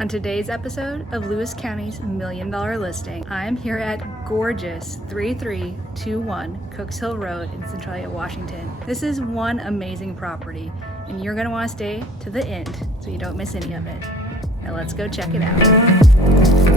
On today's episode of Lewis County's $1 Million Listing, I'm here at gorgeous 3321 Cooks Hill Road in Centralia, Washington. This is one amazing property, and you're gonna wanna stay to the end so you don't miss any of it. Now let's go check it out.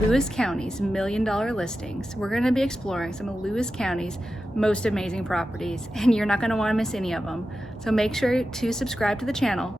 Lewis County's $1 Million Listings, we're going to be exploring some of Lewis County's most amazing properties, and you're not going to want to miss any of them. So make sure to subscribe to the channel.